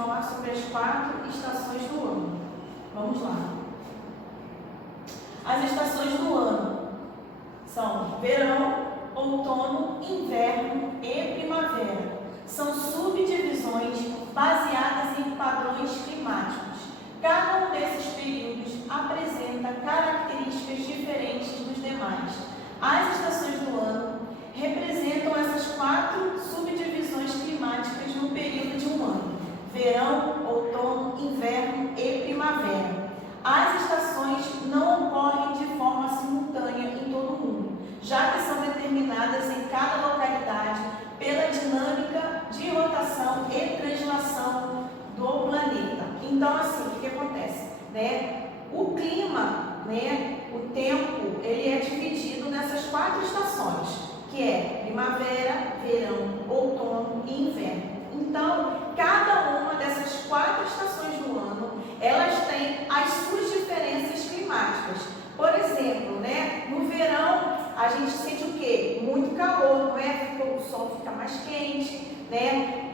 falar sobre as 4 estações do ano. Vamos lá. As estações do ano são verão, outono, inverno e primavera. São subdivisões baseadas em padrões climáticos. Cada um desses períodos apresenta características diferentes dos demais. As estações do ano representam essas 4 subdivisões climáticas no período de um ano: verão, outono, inverno e primavera. As estações não ocorrem de forma simultânea em todo o mundo, já que são determinadas em cada localidade pela dinâmica de rotação e translação do planeta. Então, assim, o que acontece? O clima, o tempo, ele é dividido nessas 4 estações, que é primavera, verão, outono e inverno. Então, cada uma dessas 4 estações do ano, elas têm as suas diferenças climáticas. Por exemplo, no verão, a gente sente o quê? Muito calor, o sol fica mais quente,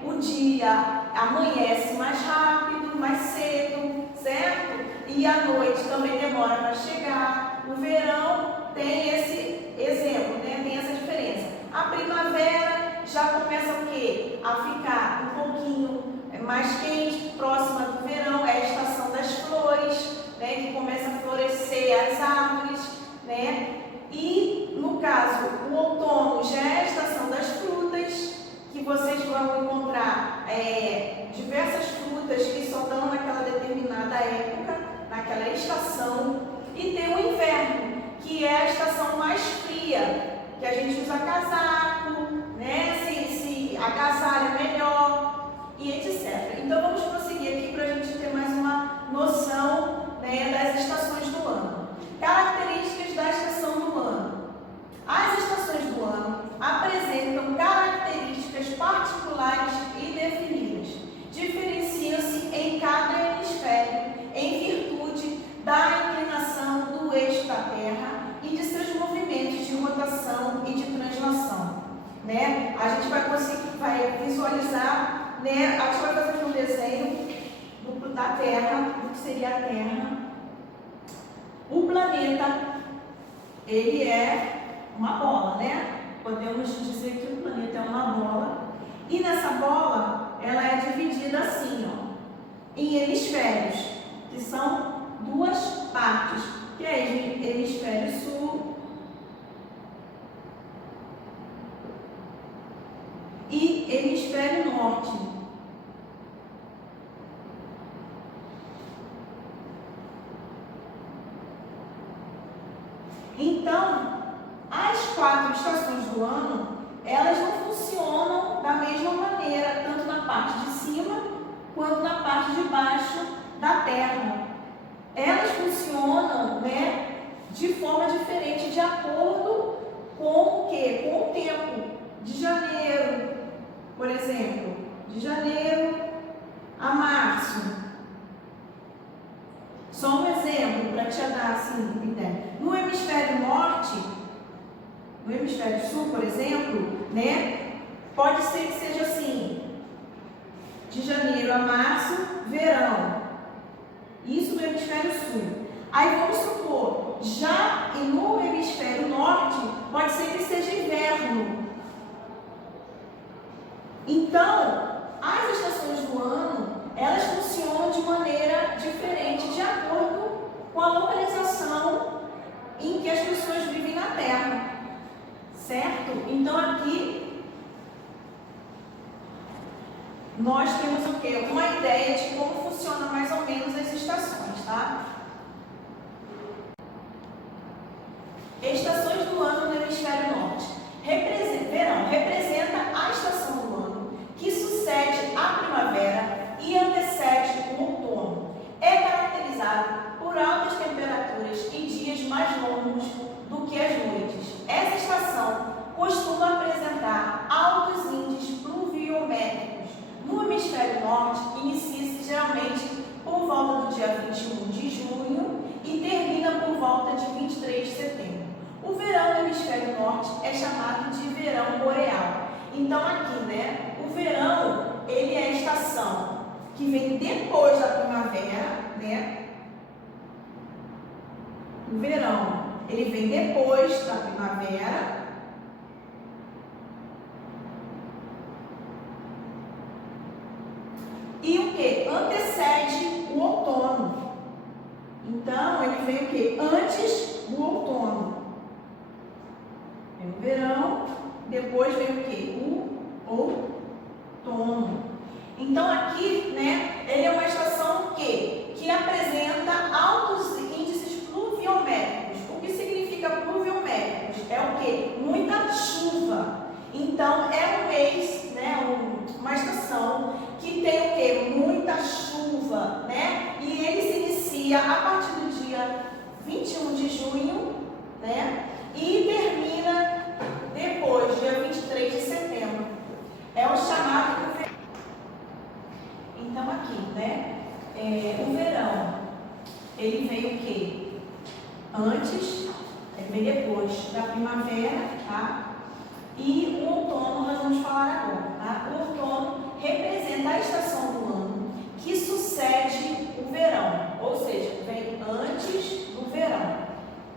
o dia amanhece mais rápido, mais cedo, certo? E a noite também demora para chegar. O verão tem esse exemplo, tem essa diferença. A primavera já começa o quê? A ficar um pouquinho mais quente, próxima do verão, é a estação das flores, que começa a florescer as árvores, E, no caso, o outono já é a estação das frutas, que vocês vão encontrar diversas frutas que só dão naquela determinada época, naquela estação. E tem o inverno, que é a estação mais fria, que a gente usa casaco, se agasalha melhor e etc. Então vamos prosseguir aqui para a gente ter mais uma noção das estações do ano. Características da estação do ano. As estações do ano apresentam características particulares e definidas. Diferenciam-se em cada hemisfério em virtude da inclinação do eixo da Terra e de seus movimentos de rotação e de translação. A gente vai visualizar, a gente vai fazer aqui um desenho da Terra, do que seria a Terra. O planeta, ele é uma bola, Podemos dizer que o planeta é uma bola. E nessa bola, ela é dividida assim, em hemisférios, que são 2 partes, que é hemisfério sul e hemisfério norte. Então, as 4 estações do ano, elas não funcionam da mesma maneira, tanto na parte de cima quanto na parte de baixo da Terra. Elas funcionam, de forma diferente, de acordo com o quê? Com o tempo. De janeiro, por exemplo, de janeiro a março. Só um exemplo para te dar assim uma ideia. No hemisfério norte, no hemisfério sul, por exemplo, pode ser que seja assim: de janeiro a março, verão. Isso no hemisfério sul. Aí vamos supor, já no hemisfério norte, pode ser que seja inverno. Então, as estações do ano, elas funcionam de maneira diferente, de acordo com a localização em que as pessoas vivem na Terra. Certo? Então, aqui, nós temos o quê? Uma ideia de como funciona mais ou menos as estações, tá? Estações do ano no hemisfério norte. Verão representa a estação do ano que sucede a primavera e antecede o outono. É caracterizado por altas temperaturas e dias mais longos do que as noites. Essa estação costuma apresentar altos índices pluviométricos. No hemisfério norte, inicia-se geralmente por volta do dia 21 de junho e termina por volta de 23 de setembro. O verão no hemisfério norte é chamado de verão boreal. Então aqui, o verão, ele é a estação que vem depois da primavera, né? O verão, ele vem depois da primavera. E o que? Antecede o outono. Então, ele vem o que? Antes do outono. Vem o verão, depois vem o que? O outono. Então, aqui, né, ele é uma estação que apresenta altos índices pluviométricos. O que significa pluviométricos? É o que? Muita chuva. Então, é um mês, né, uma estação que tem o que? Muita chuva, né? E ele se inicia a partir do dia 21 de junho, né? E termina depois, dia 23 de setembro. É o chamado verão. Então, aqui, né? O verão, ele vem o que? Antes, ele vem depois da primavera, tá? E o outono nós vamos falar agora, tá? O outono representa a estação do ano que sucede o verão, ou seja, vem antes do verão,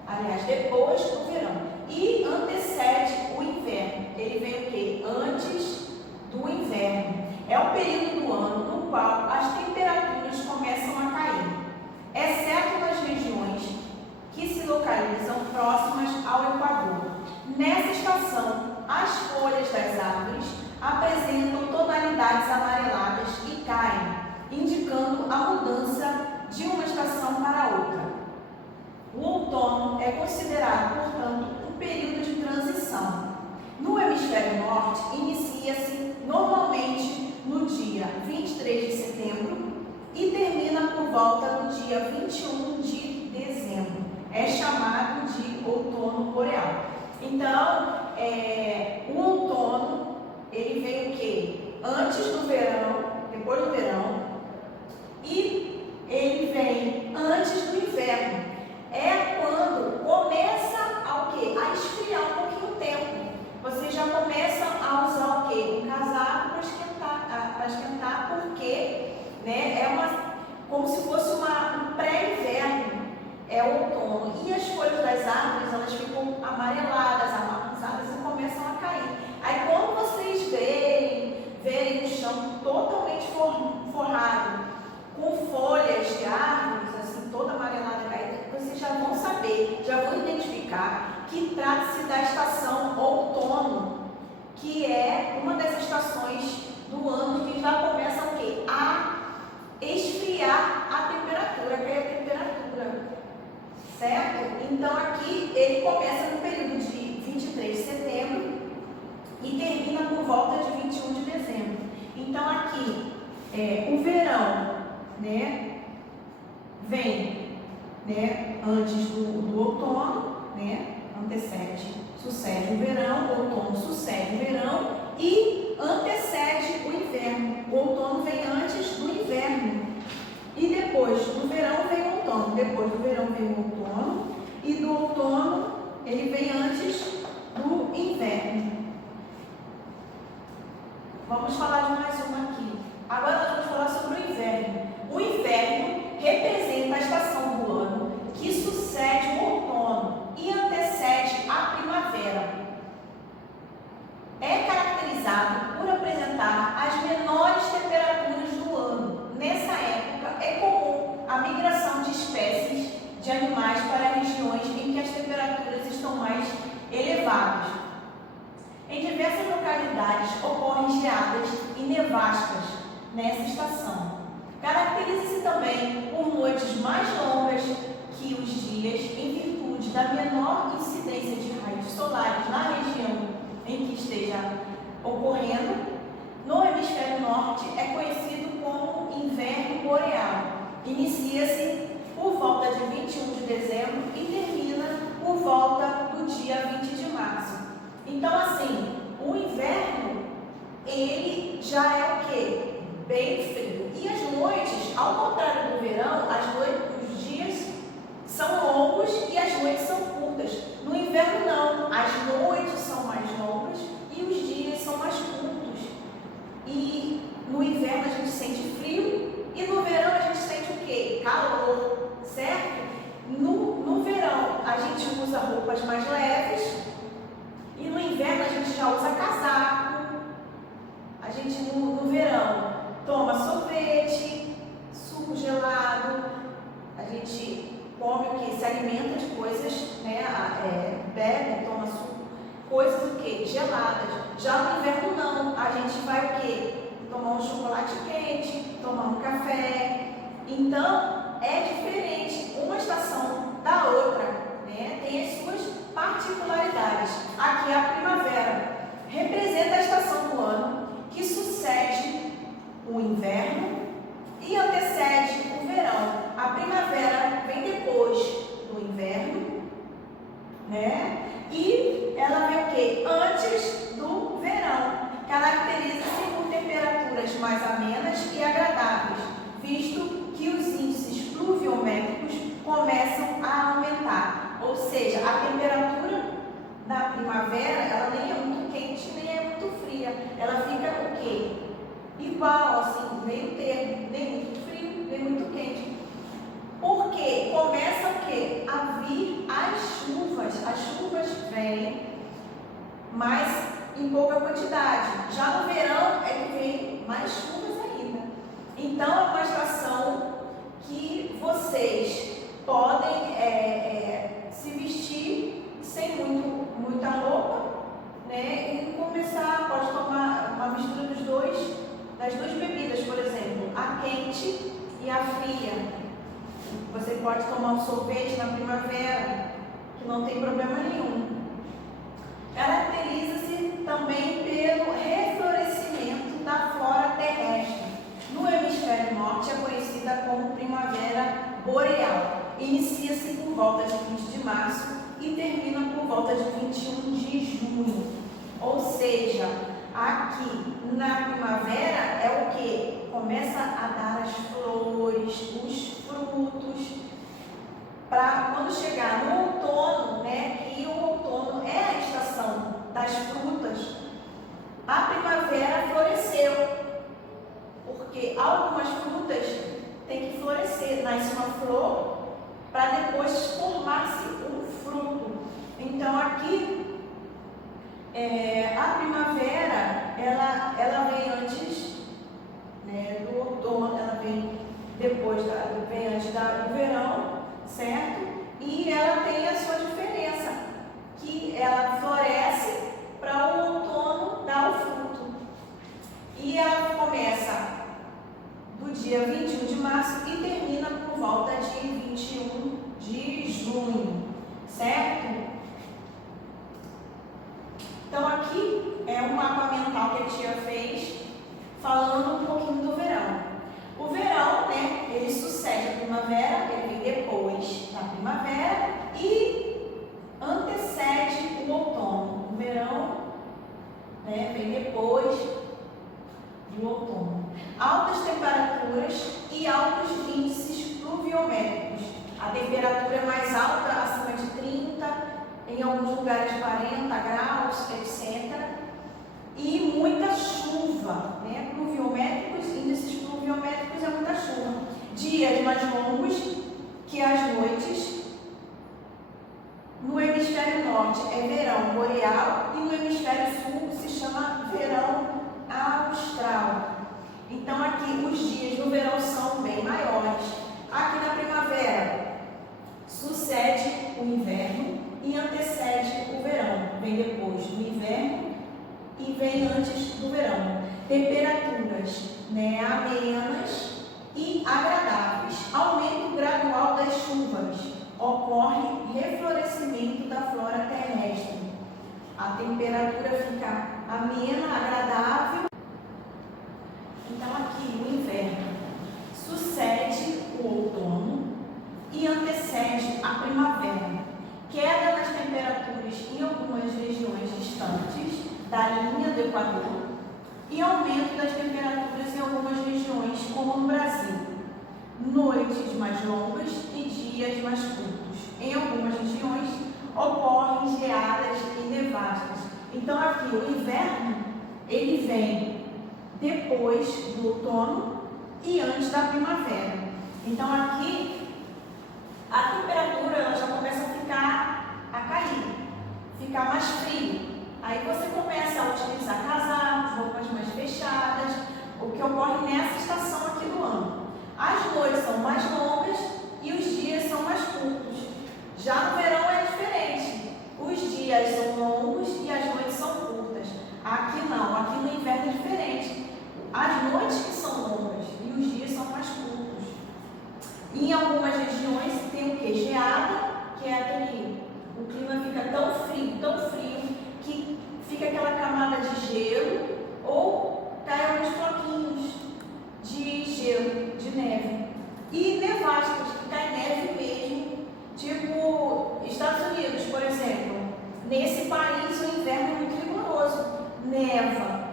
aliás, depois do verão, e antecede o inverno. Ele vem o que? Antes do inverno. É o período do ano no qual as temperaturas começam a cair, exceto nas regiões que se localizam próximas ao Equador. Nessa estação, as folhas das árvores apresentam tonalidades amareladas e caem, indicando a mudança de uma estação para outra. O outono é considerado, portanto, um período de transição. No hemisfério norte, inicia-se normalmente no dia 23 de setembro e termina por volta do dia 21 de dezembro. É chamado de outono boreal. Então, o outono, ele vem o quê? Antes do verão, depois do verão, e ele vem antes do inverno. É quando começa a, o quê? A esfriar um pouquinho o tempo. Você já começa a usar o quê? Um casaco para esquentar, porque, né, como se fosse um pré-inverno. É o outono. E as folhas das árvores, elas ficam amareladas, amarronzadas e começam a cair. Aí quando vocês verem o chão totalmente forrado, com folhas de árvores, assim, toda amarelada caída, vocês já vão saber, já vão identificar que trata-se da estação outono, que é uma das estações do ano que já começa o quê? A esfriar a temperatura, cair a temperatura. Certo? Então, aqui ele começa no período de 23 de setembro e termina por volta de 21 de dezembro. Então, aqui, o verão, né, vem, né, antes do outono, né, sucede o verão, o outono sucede o verão e antecede o inverno. O outono vem antes do inverno. E depois do verão vem o outono. Depois do verão vem o outono. E do outono, ele vem antes do inverno. Vamos falar de mais uma aqui. Agora nós vamos falar sobre o inverno. O inverno representa a estação do ano que sucede o outono e antecede a primavera. É caracterizado por apresentar as menores temperaturas do ano. Nessa época, é comum a migração de espécies de animais para regiões em que as temperaturas estão mais elevadas. Em diversas localidades ocorrem geadas e nevascas nessa estação. Caracteriza-se também por noites mais longas que os dias, em virtude da menor incidência de raios solares na região em que esteja ocorrendo. No hemisfério norte é conhecido como inverno boreal. Inicia-se por volta de 21 de dezembro e termina por volta do dia 20 de março. Então, assim, o inverno, ele já é o quê? Bem frio. E as noites, ao contrário do verão, os dias são longos e as noites são curtas. No inverno, não. As noites são mais longas e os dias são mais curtos. E no inverno a gente sente frio roupas mais leves. E no inverno a gente já usa casaco. A gente no verão toma sorvete, suco gelado. A gente come o que? Se alimenta de coisas, né? Bebe, toma suco, coisas o que? Geladas. Já no inverno não. A gente vai o que? Tomar um chocolate quente, tomar um café. Então é diferente uma estação da outra, né? Tem as suas particularidades. Aqui a primavera representa a estação do ano que sucede o inverno e antecede o verão. A primavera vem depois do inverno, né? E ela vem o que? Antes do verão. Caracteriza-se por temperaturas mais amenas e agradáveis, visto que os índices pluviométricos começam a aumentar. Ou seja, a temperatura da primavera, ela nem é muito quente, nem é muito fria. Ela fica o quê? Igual, assim, meio termo, nem muito frio, nem muito quente. Porque começa o quê? A vir as chuvas vêm, mas em pouca quantidade. Já no verão é que vem mais chuvas ainda. Então é uma estação que vocês podem se vestir sem muita roupa, né? E começar, pode tomar uma mistura das duas bebidas, por exemplo, a quente e a fria. Você pode tomar um sorvete na primavera, que não tem problema nenhum. Caracteriza-se também pelo reflorescimento da flora terrestre. No hemisfério norte é conhecida como primavera boreal. Inicia-se por volta de 20 de março e termina por volta de 21 de junho. Ou seja, aqui na primavera é o que? Começa a dar as flores, os frutos, para quando chegar no outono, né? E o outono é a estação das frutas, a primavera floresceu, porque algumas frutas têm que florescer, nasce uma flor para depois formar-se um fruto. Então aqui a primavera ela vem antes, né, do outono, ela vem depois vem antes do verão, certo? E ela tem a sua diferença, que ela floresce para o outono dar o fruto. E ela começa do dia 21 de março e termina por volta de 21 de junho, certo? Então aqui é um mapa mental que a tia fez, falando um pouquinho do verão. O verão, né, ele sucede a primavera, ele vem depois da primavera e antecede o outono. O verão, né, vem depois do outono. Altas temperaturas e altos índices pluviométricos. A temperatura é mais alta, acima de 30, em alguns lugares 40 graus, etc. E muita chuva, né? Pluviométricos, índices pluviométricos é muita chuva. Dias mais longos que as noites. No hemisfério norte é verão boreal e no hemisfério sul se chama verão austral. Então aqui os dias no verão são bem maiores. Aqui na primavera sucede o inverno e antecede o verão. Vem depois do inverno e vem antes do verão. Temperaturas, né, amenas e agradáveis. Aumento gradual das chuvas. Ocorre reflorescimento da flora terrestre. A temperatura fica amena, agradável. Então aqui o inverno sucede o outono e antecede a primavera. Queda nas temperaturas em algumas regiões distantes da linha do Equador e aumento das temperaturas em algumas regiões, como no Brasil. Noites mais longas e dias mais curtos. Em algumas regiões ocorrem geadas e nevadas. Então aqui o inverno ele vem depois do outono e antes da primavera. Então aqui a temperatura ela já começa a cair. ficar mais frio. Aí você começa a utilizar casacos, roupas mais fechadas, o que ocorre nessa estação aqui do ano. As noites são mais longas e os dias são mais curtos. Já no verão é diferente. Os dias são longos e as noites são curtas. Aqui não, aqui no inverno é diferente. As noites que são longas e os dias são mais curtos. Em algumas regiões tem o que? Geada, que é aquele... O clima fica tão frio, que fica aquela camada de gelo ou cai alguns floquinhos de gelo, de neve. E nevascas, que cai neve mesmo, tipo Estados Unidos, por exemplo. Nesse país o inverno é muito rigoroso, neva.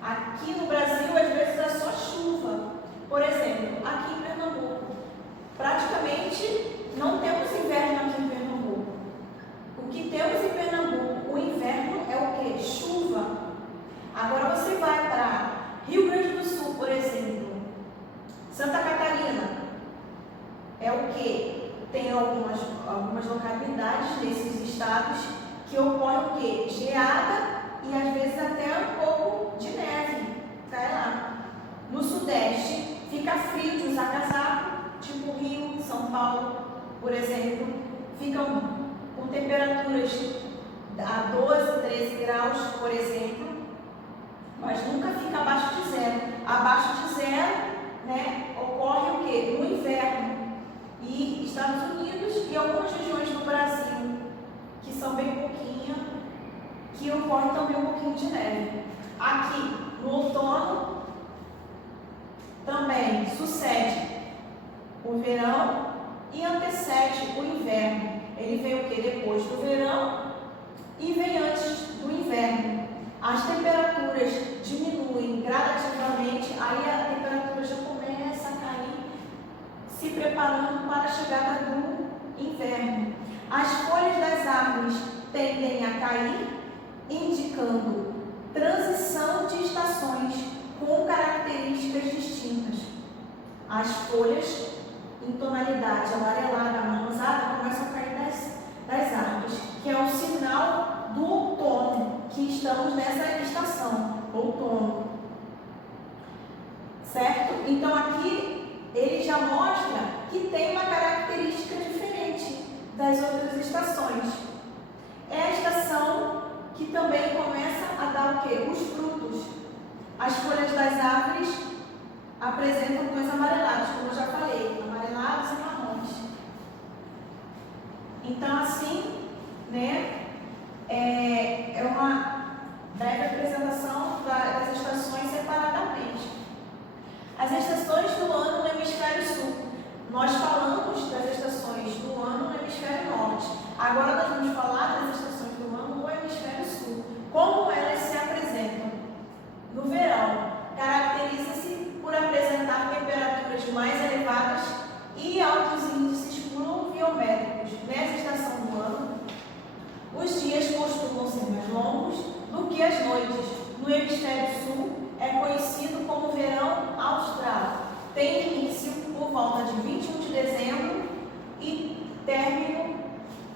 Aqui no Brasil às vezes é só chuva. Por exemplo, aqui em Pernambuco, praticamente não temos inverno aqui em Pernambuco. O que temos em Pernambuco, o inverno é o que? Chuva. Agora você vai para Rio Grande do Sul, por exemplo, Santa Catarina, é o que? Tem algumas localidades nesses estados que ocorre o que? Geada e às vezes até um pouco de neve, cai lá. No Sudeste fica frio de usar casaco, tipo Rio, São Paulo, por exemplo, ficam com temperaturas a 12, 13 graus, por exemplo, mas nunca fica abaixo de zero. Abaixo de zero, né, ocorre o quê? No inverno. E Estados Unidos e algumas regiões do Brasil, que são bem pouquinho, que ocorre também um pouquinho de neve. Aqui, no outono, também sucede o verão e antecede o inverno. Ele vem o que? Depois do verão e vem antes do inverno. As temperaturas diminuem gradativamente, aí a temperatura já começa a cair, se preparando para a chegada do inverno. As folhas das árvores tendem a cair, indicando transição de estações com características distintas. As folhas em tonalidade amarelada, amarronzada, começam a cair das árvores, que é o sinal do outono, que estamos nessa estação, outono. Certo? Então aqui ele já mostra que tem uma característica diferente das outras estações. É a estação que também começa a dar o quê? Os frutos. As folhas das árvores apresentam tons amarelados, como eu já falei, amarelados e marrons. Então, assim, né, é uma breve apresentação das estações separadamente. As estações do ano no hemisfério sul. Nós falamos das estações do ano no hemisfério norte. Agora nós vamos falar das estações do ano no hemisfério sul. Como elas se apresentam? No verão, caracteriza-se por apresentar temperaturas mais elevadas e altos índices pluviométricos. Nessa estação do ano, os dias costumam ser mais longos do que as noites. No hemisfério sul, é conhecido como verão austral. Tem início por volta de 21 de dezembro e término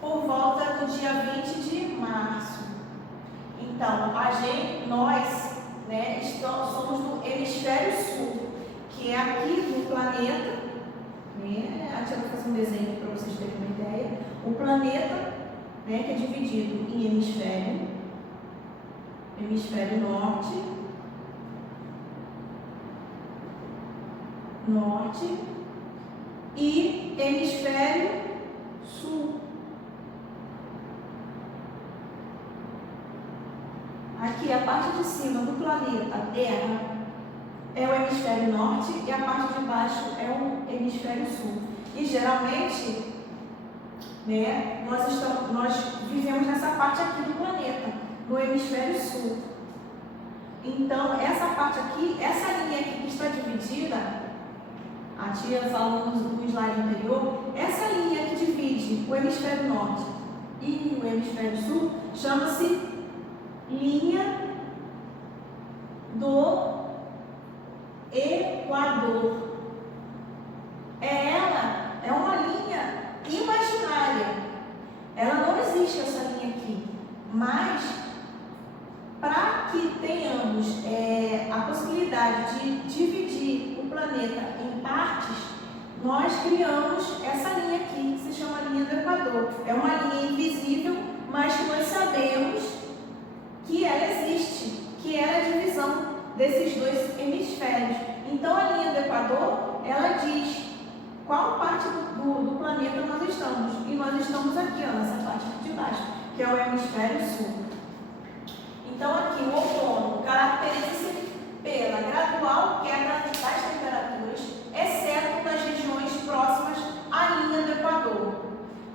por volta do dia 20 de março. Então, nós, né, somos no hemisfério sul, que é aqui no planeta, né, eu vou fazer um desenho para vocês terem uma ideia. O planeta, né, que é dividido em hemisfério norte e hemisfério sul. Aqui a parte de cima do planeta Terra é o hemisfério norte e a parte de baixo é o hemisfério sul. E geralmente, né, nós vivemos nessa parte aqui do planeta, no hemisfério sul. Então, essa parte aqui, essa linha aqui que está dividida, a tia falou no slide anterior, essa linha que divide o hemisfério norte e o hemisfério sul chama-se linha do Equador. Ela é uma linha imaginária. Ela não existe, essa linha aqui. Mas, para que tenhamos a possibilidade de dividir o planeta em partes, nós criamos essa linha aqui, que se chama linha do Equador. É uma linha invisível, mas que nós sabemos que ela existe, que é a divisão desses dois hemisférios. Então, a linha do Equador, ela diz qual parte do planeta nós estamos. E nós estamos aqui, ó, nessa parte aqui de baixo, que é o hemisfério sul. Então, aqui o outono caracteriza-se pela gradual queda das temperaturas, exceto nas regiões próximas à linha do Equador.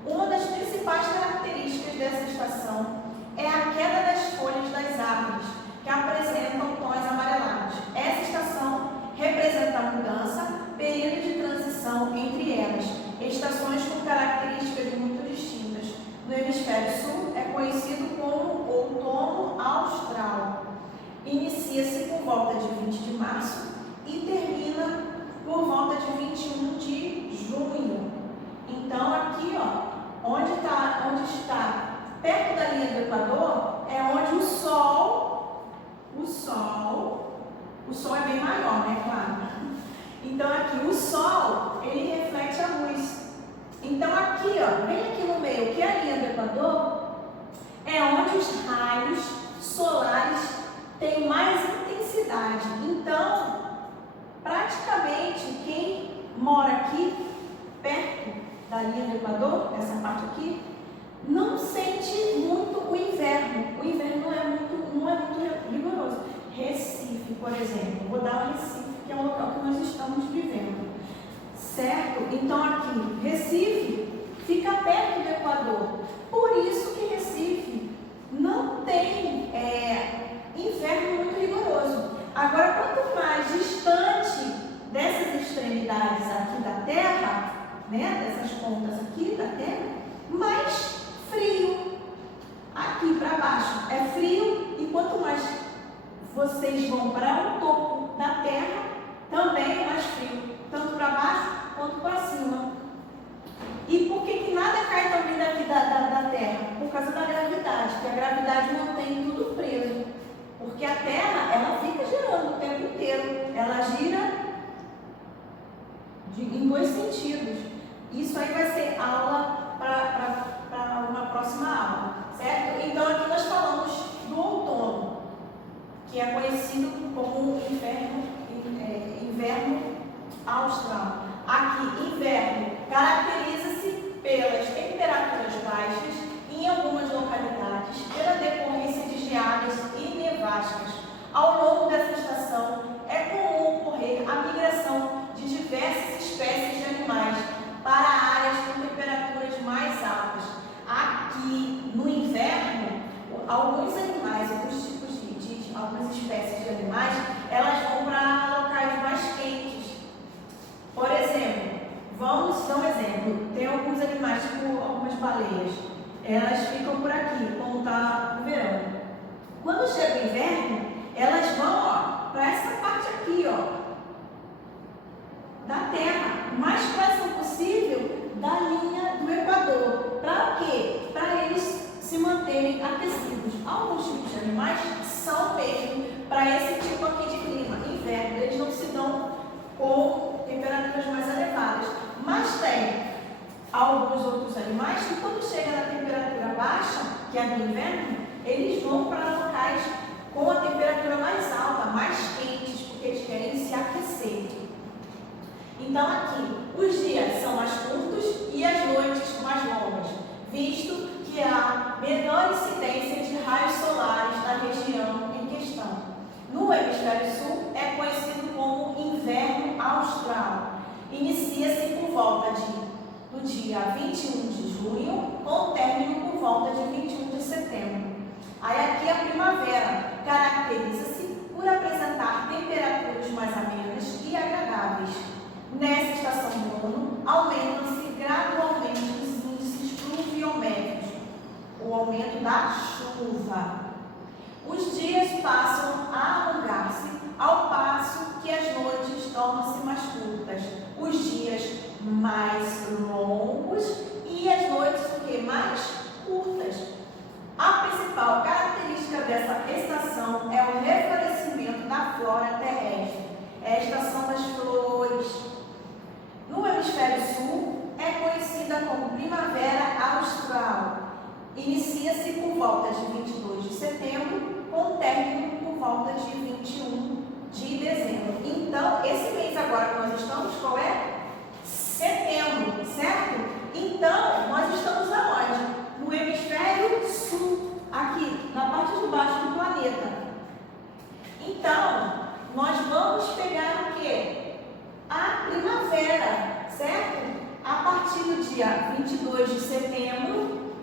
Uma das principais características dessa estação é a queda das folhas das árvores, que apresentam tons amarelados. Essa estação representa a mudança, período de transição entre elas, estações com características muito distintas. No hemisfério sul é conhecido como outono austral. Inicia-se por volta de 20 de março e termina por volta de 21 de junho. Então, aqui, ó, onde está perto da linha do Equador, é onde o sol é bem maior, né, claro. Então, aqui, o sol, ele reflete a luz. Então, aqui, ó, bem aqui no meio, que é a linha do Equador, é onde os raios solares têm mais intensidade. Então, praticamente, quem mora aqui, perto da linha do Equador, essa parte aqui, não sente muito o inverno. O inverno não é muito rigoroso. Recife, por exemplo, vou dar um Recife, que é o local que nós estamos vivendo, certo? Então aqui, Recife fica perto do Equador, por isso que Recife não tem inverno muito rigoroso. Agora, quanto mais distante dessas extremidades aqui da Terra, né, dessas pontas aqui da Terra, mais frio. Aqui para baixo é frio, e quanto mais vocês vão para o topo da Terra, também é mais frio, tanto para baixo quanto para cima. E por que nada cai também daqui da Terra? Por causa da gravidade, que a gravidade mantém tudo preso. Porque a Terra, ela fica girando o tempo inteiro. Ela gira em dois sentidos. Isso aí vai ser aula para uma próxima aula, certo? Então, aqui nós falamos do outono, que é conhecido como inverno austral. Aqui, inverno caracteriza-se pelas temperaturas baixas e, em algumas localidades, pela decorrência de geadas e nevascas. Ao longo dessa estação, é comum ocorrer a migração de diversas espécies de animais para áreas com temperaturas mais altas. Aqui, no inverno, alguns animais, alguns tipos algumas espécies de animais, elas vão para locais mais quentes. Por exemplo, vamos dar um exemplo. Tem alguns animais, tipo algumas baleias, elas ficam por aqui, quando está no verão. Quando chega o inverno, elas vão para essa parte aqui, da Terra, o mais próximo possível da linha do Equador. Para quê? Para eles se manterem aquecidos. Alguns tipos de animais são mesmo para esse tipo aqui de clima, inverno. Eles não se dão com temperaturas mais elevadas. Mas tem alguns outros animais que, quando chega na temperatura baixa, que é do inverno, eles vão para locais com a temperatura mais alta, mais quentes, porque eles querem se aquecer. Então aqui, os dias são mais curtos e as noites mais longas, visto que há menor incidência de raios solares na região em questão. No hemisfério sul é conhecido como inverno austral. Inicia-se por volta do dia 21 de junho, com término por volta de 21 de setembro. Aí aqui a primavera caracteriza-se por apresentar temperaturas mais amenas e agradáveis. Nessa estação do ano, aumentam-se gradualmente os índices pluviométricos, o aumento da chuva. Os dias passam a alongar-se, ao passo que as noites tornam-se mais curtas. Os dias mais longos e as noites mais curtas. A principal hemisfério sul é conhecida como primavera austral. Inicia-se por volta de 22 de setembro, com término por volta de 21 de dezembro. Então, esse mês agora que nós estamos, qual é? Setembro, certo? Então, nós estamos aonde? No hemisfério sul, aqui, na parte de baixo do planeta. Então, nós vamos pegar o quê? A primavera, certo? A partir do dia 22 de setembro,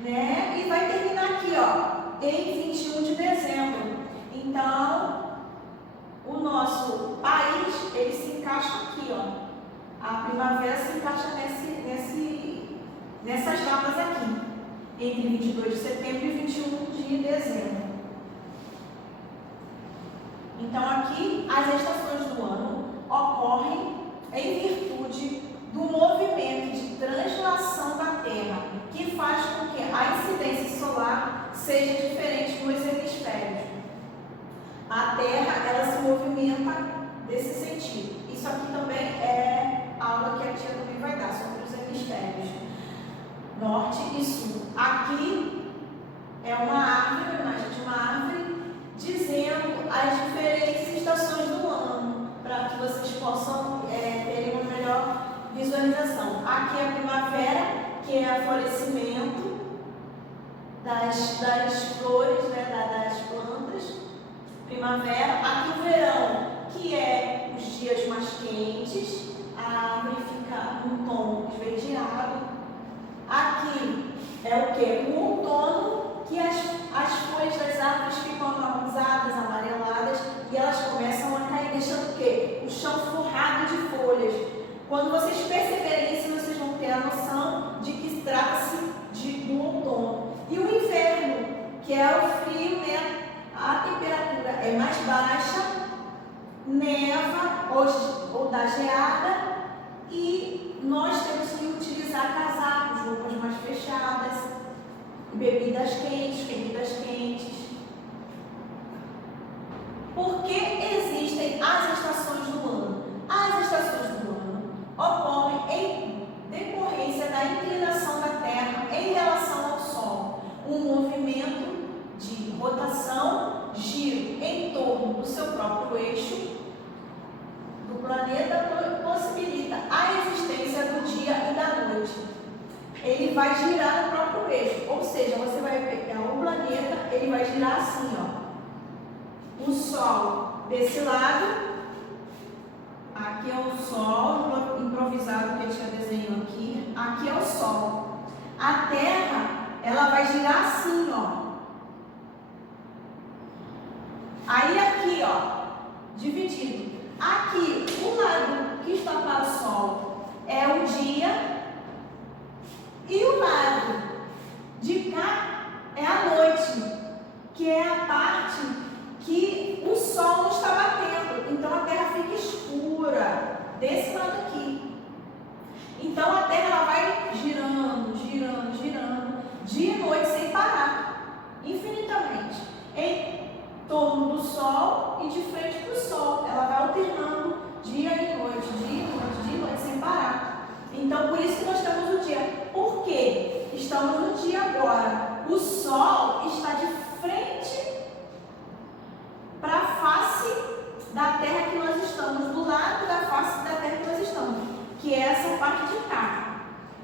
né? E vai terminar aqui, ó, em 21 de dezembro. Então, o nosso país, ele se encaixa aqui, ó. A primavera se encaixa nessas datas aqui, entre 22 de setembro e 21 de dezembro. Então, aqui, as estações do ano ocorrem em virtude do movimento de translação da Terra, que faz com que a incidência solar seja diferente nos hemisférios. A Terra, ela se movimenta desse sentido. Isso aqui também é aula que a tia também vai dar sobre os hemisférios norte e sul. Aqui é uma árvore, uma imagem de uma árvore, dizendo as diferentes estações do ano, para que vocês possam terem uma melhor visualização. Aqui é a primavera, que é o florescimento das flores, né, das plantas. Primavera. Aqui o verão, que é os dias mais quentes, a árvore fica num tom esverdeado. Aqui é o que? O outono, que as folhas das árvores ficam amarronzadas, amareladas, e elas começam a cair, deixando o quê? O chão forrado de folhas. Quando vocês perceberem isso, vocês vão ter a noção de que trata-se do outono. E o inverno, que é o frio, né? A temperatura é mais baixa, neva ou dá geada, e nós temos que utilizar casacos, roupas mais fechadas, bebidas quentes. Por que existem as estações do ano? As estações do ano ocorrem em decorrência da inclinação da Terra em relação ao Sol. Um movimento de rotação, giro em torno do seu próprio eixo do planeta possibilita a existência do dia e da noite. Ele vai girar no próprio eixo, ou seja, você vai pegar o planeta, ele vai girar assim, ó. O Sol desse lado, aqui é o Sol improvisado que eu tinha desenho aqui é o Sol. A Terra, ela vai girar assim, ó. Aí aqui, ó, dividido. Aqui, o lado que está para o Sol é o dia e o lado de cá é a noite, que é a parte que o Sol não está batendo. Então a Terra fica escura desse lado aqui. Então a Terra ela vai girando, dia e noite sem parar, infinitamente, em torno do Sol e de frente para o Sol. Ela vai alternando dia e noite, sem parar. Então, por isso que nós temos o dia. Por quê? Estamos no dia agora. O Sol está de frente para a face da Terra que nós estamos, do lado da face da Terra que nós estamos, que é essa parte de cá.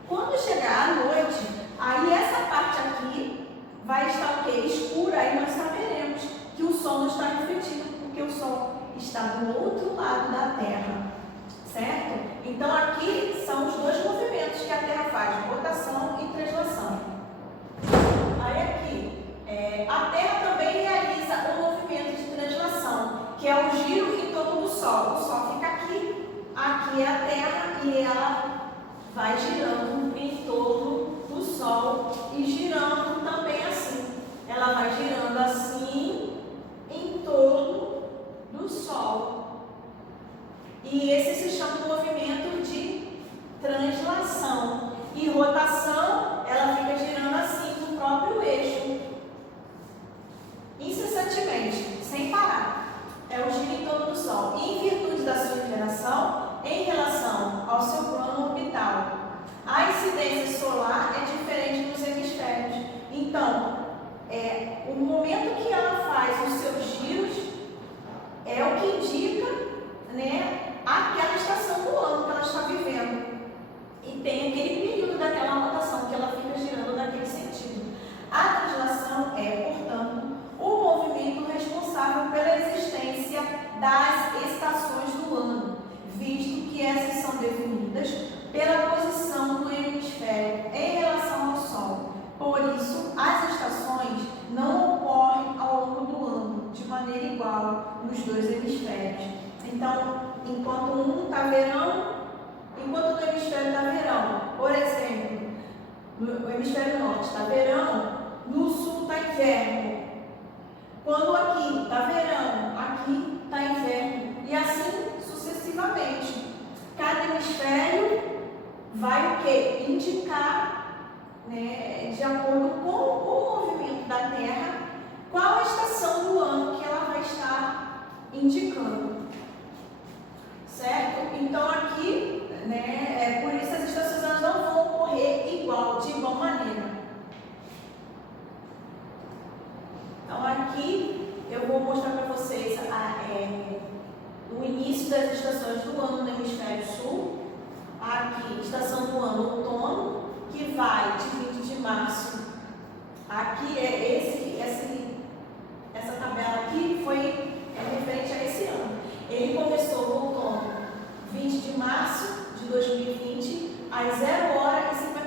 Quando chegar a noite, aí essa parte aqui vai estar o quê? Escura, aí nós saberemos que o Sol não está refletindo, porque o Sol está do outro lado da Terra, certo? Então aqui são os dois movimentos que a Terra faz, rotação e translação. Aí aqui, a Terra também realiza o movimento de translação, que é o giro em torno do Sol. O Sol fica aqui é a Terra e ela vai girando em torno do Sol e girando também assim. Ela vai girando assim em torno do Sol. E esse se chama movimento de translação. E rotação, ela fica girando assim no próprio eixo, incessantemente, sem parar. É o giro em torno do Sol. E em virtude da sua inclinação, em relação ao seu plano incidência solar é diferente nos hemisférios. Então, o momento que ela faz os seus giros é o que indica, né, aquela estação do ano que ela está vivendo. E tem aquele período daquela rotação que ela fica girando naquele sentido. A translação é, portanto, o movimento responsável pela existência das estações do ano, visto que essas são definidas pela posição do hemisfério em relação ao Sol. Por isso, as estações não ocorrem ao longo do ano de maneira igual nos dois hemisférios. Então, enquanto um está verão, enquanto no hemisfério está verão, por exemplo, no hemisfério norte está verão, no sul está inverno. Quando aqui está verão, aqui está inverno. E assim sucessivamente. Cada hemisfério vai o quê? Indicar, né, de acordo com o movimento da Terra, qual a estação do ano que ela vai estar indicando. Certo? Então aqui, né, por isso as estações elas não vão ocorrer de igual maneira. Então aqui eu vou mostrar para vocês o início das estações do ano no hemisfério sul. Aqui, estação do ano outono, que vai de 20 de março. Aqui essa tabela aqui foi referente a esse ano. Ele começou no outono 20 de março de 2020, às 0h50.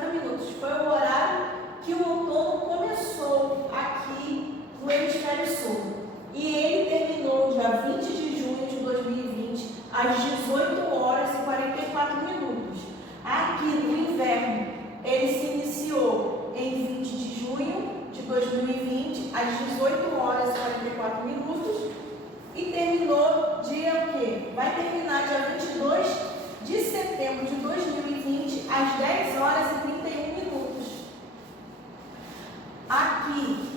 Foi o horário que o outono começou aqui no hemisfério sul. E ele terminou dia 20 de junho de 2020, às 18h44. Aqui no inverno, ele se iniciou em 20 de junho de 2020, às 18h44. E terminou dia o quê? Vai terminar dia 22 de setembro de 2020, às 10h31. Aqui,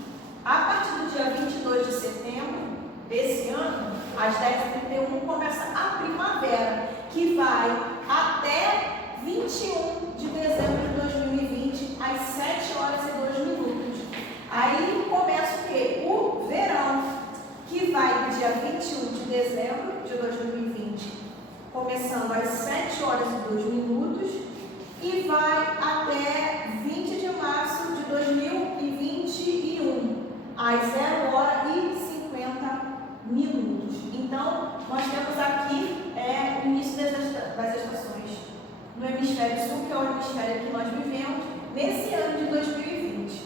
a partir do dia 22 de setembro desse ano, às 10h31, começa a primavera, que vai até 21 de dezembro de 2020, às 7h02. Aí começa o quê? O verão, que vai do dia 21 de dezembro de 2020, começando às 7h02, e vai até 20 de março de 2021, às 0h50. Então, nós temos aqui o início das estações no hemisfério sul, que é o hemisfério que nós vivemos nesse ano de 2020.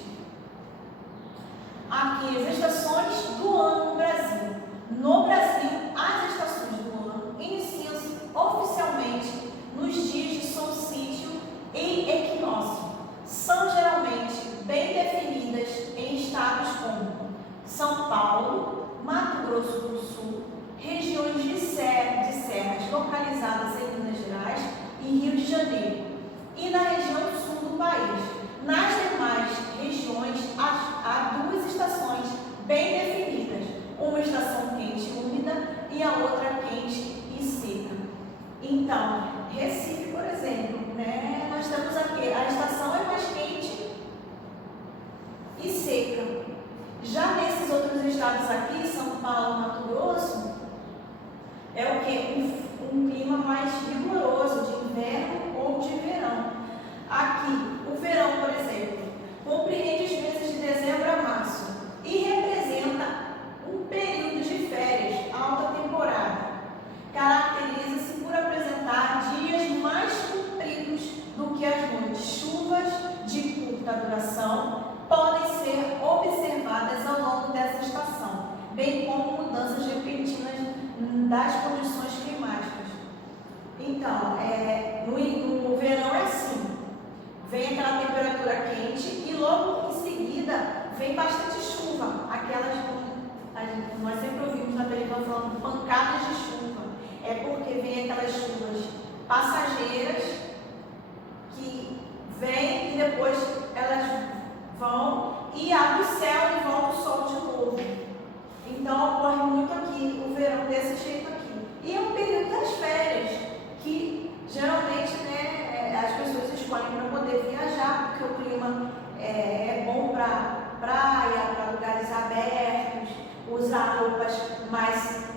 Aqui as estações do ano no Brasil. No Brasil, as estações do ano iniciam-se oficialmente nos dias de solstício e equinócio. São geralmente bem definidas em estados como São Paulo, Mato Grosso do Sul, regiões de serras localizadas em Minas Gerais e Rio de Janeiro, e na região sul do país. Nas demais regiões, há duas estações bem definidas, uma estação quente e úmida e a outra quente e seca. Então, Recife, por exemplo, né, nós temos aqui, a estação é mais quente e seca. Já nesses outros estados aqui, São Paulo, Mato Grosso, é o que? Um clima mais rigoroso de inverno ou de verão. Aqui, o verão, por exemplo, compreende os meses de dezembro a março e representa um período de férias, alta temporada. Caracteriza-se por apresentar dias mais compridos do que as noites. Chuvas de curta duração podem ser observadas ao longo dessa estação, bem como mudanças repentinas das condições climáticas. Então, no verão é assim, vem aquela temperatura quente e logo em seguida vem bastante chuva, aquelas nós sempre ouvimos na televisão falando pancadas de chuva, é porque vem aquelas chuvas passageiras que vêm e depois elas vão e abre o céu e volta o sol de novo. Então ocorre muito aqui o verão desse jeito aqui. E é um período das férias que geralmente, né, as pessoas escolhem para poder usar roupas mais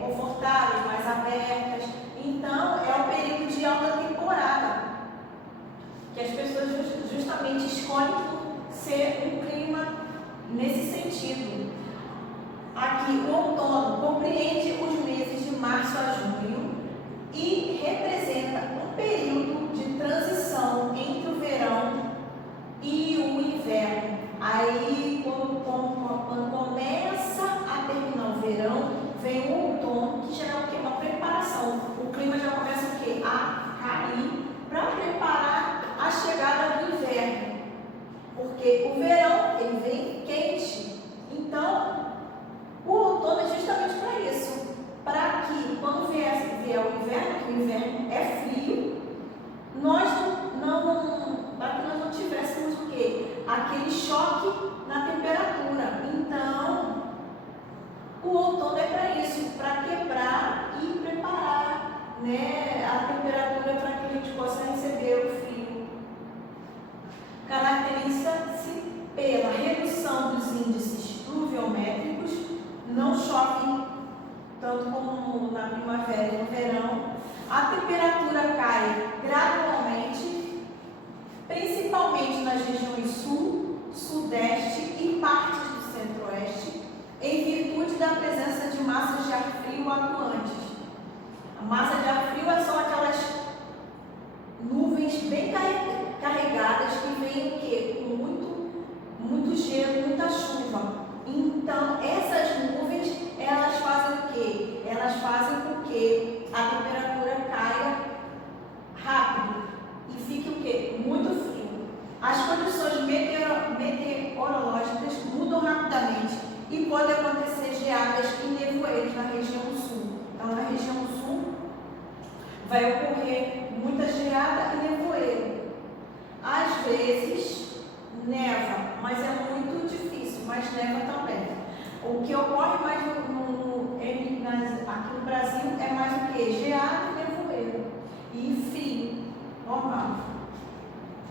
confortáveis, mais abertas. Então, é o período de alta temporada, que as pessoas justamente escolhem por ser um clima nesse sentido. Aqui, o outono compreende os meses de março a junho e representa um período de transição entre o verão e o inverno. Aí, quando começa a terminar o verão, vem o outono, que já é o quê? Uma preparação. O clima já começa o quê? A cair para preparar a chegada do inverno. Porque o verão, ele vem quente. Então, o outono é justamente para isso. Para que, quando vier o inverno, que o inverno é frio, para que nós não tivéssemos o quê? Aquele choque na temperatura. Então, o outono é para isso, para quebrar e preparar, né, a temperatura para que a gente possa receber o frio. Caracteriza-se pela redução dos índices pluviométricos, não chove tanto como na primavera e no verão. A temperatura cai gradualmente, principalmente nas regiões sul, sudeste e partes do centro-oeste, em virtude da presença de massas de ar frio atuantes. A massa de ar frio são aquelas nuvens bem carregadas que vêm o quê? Com muito gelo, muita chuva. Então, essas nuvens, elas fazem o quê? Elas fazem com que a temperatura caia rápido e fique o quê? Muito frio. As condições meteorológicas mudam rapidamente e podem acontecer geadas e nevoeiros na região sul. Então, na região sul, vai ocorrer muita geada e nevoeiro. Às vezes, neva, mas é muito difícil, mas neva também. O que ocorre mais aqui no Brasil é mais o que? Geada e nevoeiro. E frio, normal.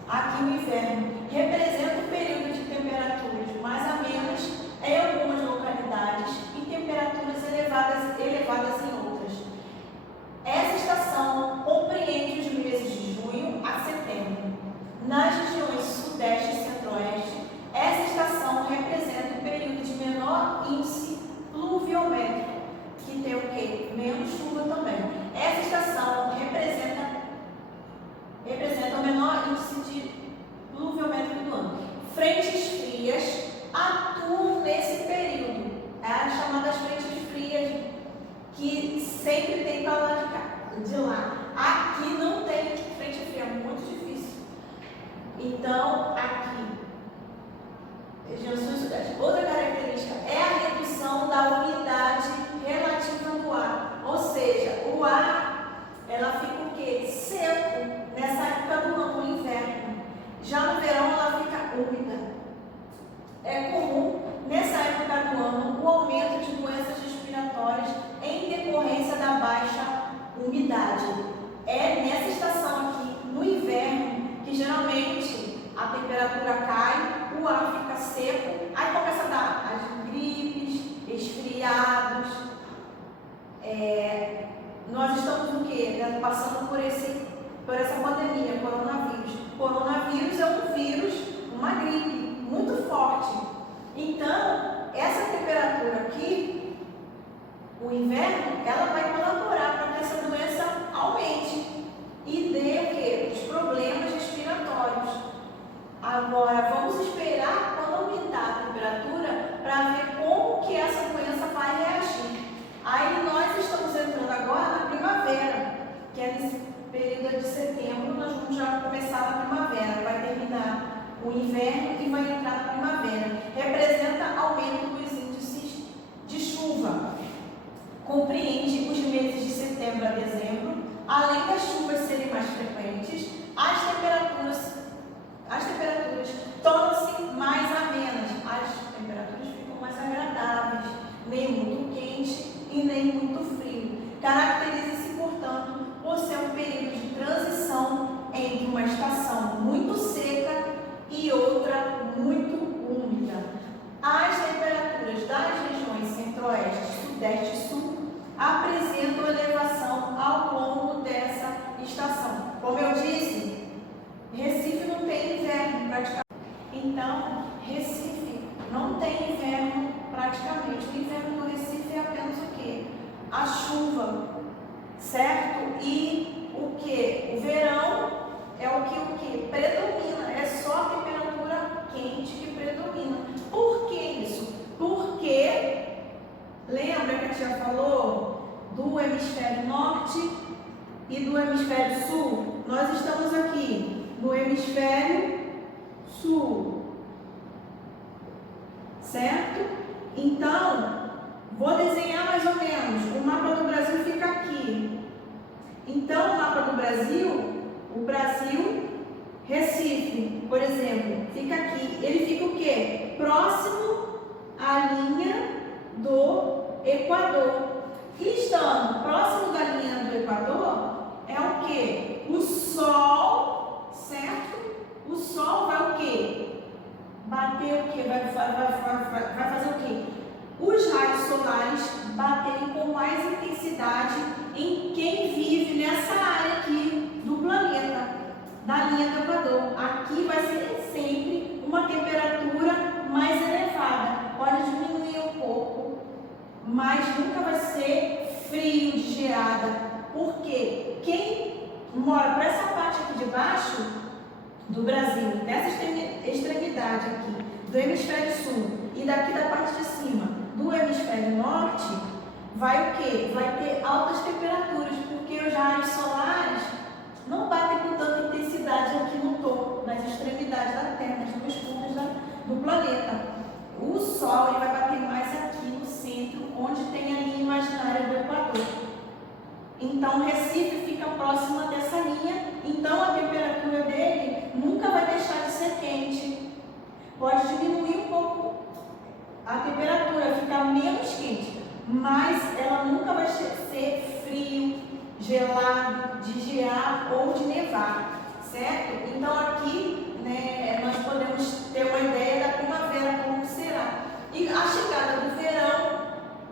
Aqui no inverno, representa um período de temperaturas mais amenas em algumas localidades e temperaturas elevadas em outras. Essa estação compreende os meses de junho a setembro. Nas regiões sudeste e centro-oeste, essa estação representa um período de menor índice pluviométrico, que tem o quê? Menos chuva também. Essa estação representa o menor índice de pluviométrico do ano. Frentes frias atuam nesse período. É as chamadas frentes frias, que sempre tem para lá de lá. Aqui não tem frente fria, é muito difícil. Então, aqui, região sul e sudeste. Outra característica é a redução da umidade relativa do ar. Ou seja, o ar, ela fica o quê? Seco nessa época do ano, no inverno. Já no verão, ela fica úmida. É comum, nessa época do ano, o aumento de doenças respiratórias em decorrência da baixa umidade. É nessa estação aqui, no inverno, que geralmente a temperatura cai, o ar fica seco, aí começa a dar as gripes, resfriados. Nós estamos o quê? Passando por essa pandemia, coronavírus. Coronavírus é um vírus, uma gripe muito forte. Então, essa temperatura aqui, o inverno, ela vai colaborar para que essa doença aumente e dê o quê? Os problemas respiratórios. Agora, vamos esperar quando aumentar a temperatura para ver como que essa doença vai reagir. Aí nós estamos entrando agora na primavera, que é nesse período de setembro, nós vamos já começar na primavera, vai terminar o inverno e vai entrar na primavera. Representa aumento dos índices de chuva. Compreende os meses de setembro a dezembro. Além das chuvas serem mais frequentes, as temperaturas tornam-se mais amenas. As temperaturas ficam mais agradáveis, nem muito quente e nem muito frio. Caracteriza-se, portanto, por ser um período de transição entre uma estação muito seca e outra muito úmida. As temperaturas das regiões centro estação. Como eu disse, Recife não tem inverno praticamente. Então, Recife não tem inverno praticamente. O inverno do Recife é apenas o quê? A chuva, certo? E o que? O verão é o que predomina, é só a temperatura quente que predomina. Por que isso? Porque, lembra que a tia falou do hemisfério norte e do hemisfério sul? Nós estamos aqui no hemisfério sul, certo? Então, vou desenhar mais ou menos. O mapa do Brasil fica aqui. Então, o mapa do Brasil, o Brasil, Recife, por exemplo, fica aqui. Ele fica o quê? Próximo à linha do Equador. E estando próximo da linha do Equador, é o quê? O Sol, certo? O Sol vai o quê? Bater o quê? Vai fazer o quê? Os raios solares baterem com mais intensidade em quem vive nessa área aqui do planeta, da linha do Equador. Aqui vai ser sempre uma temperatura mais elevada. Pode diminuir um pouco, mas nunca vai ser frio de geada. Porque quem mora para essa parte aqui de baixo do Brasil, nessa extremidade aqui, do hemisfério sul e daqui da parte de cima do hemisfério norte, vai o quê? Vai ter altas temperaturas, porque os raios solares não batem com tanta intensidade aqui no topo, nas extremidades da Terra, nas duas pontas do planeta. O Sol ele vai bater mais aqui no centro, onde tem a linha imaginária do Equador. Então, Recife fica próxima dessa linha, então a temperatura dele nunca vai deixar de ser quente. Pode diminuir um pouco a temperatura, ficar menos quente, mas ela nunca vai ser frio, gelado, de gear ou de nevar, certo? Então aqui, né, nós podemos ter uma ideia da primavera, como será. E a chegada do verão,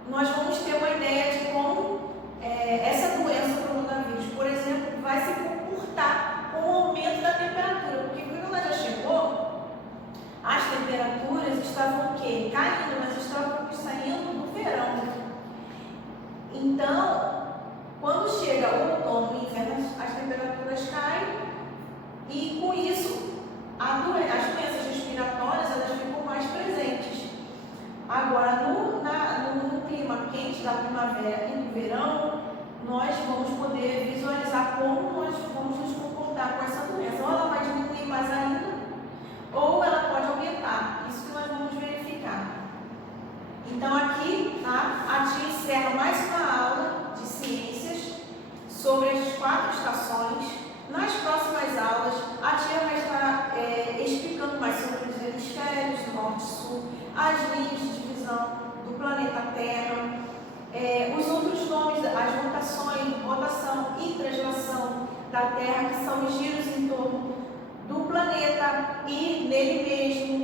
nós vamos ter uma ideia de como essa doença, coronavírus, por exemplo, vai se comportar com o aumento da temperatura, porque quando ela já chegou, as temperaturas estavam o quê? Caindo, mas estávamos saindo do verão. Então, quando chega o outono e o inverno, as temperaturas caem e com isso as doenças respiratórias elas ficam mais presentes. Agora, no clima quente da primavera e do verão, nós vamos poder visualizar como nós vamos nos comportar com essa doença. Ou ela vai diminuir mais ainda, ou ela pode aumentar. Isso que nós vamos verificar. Então aqui, tá? A tia encerra mais uma aula de ciências sobre as 4 estações. Nas próximas aulas, a tia vai estar explicando mais sobre os hemisférios, norte e sul, as linhas de divisão do planeta Terra, os outros nomes, as rotação e translação da Terra, que são os giros em torno do planeta e nele mesmo,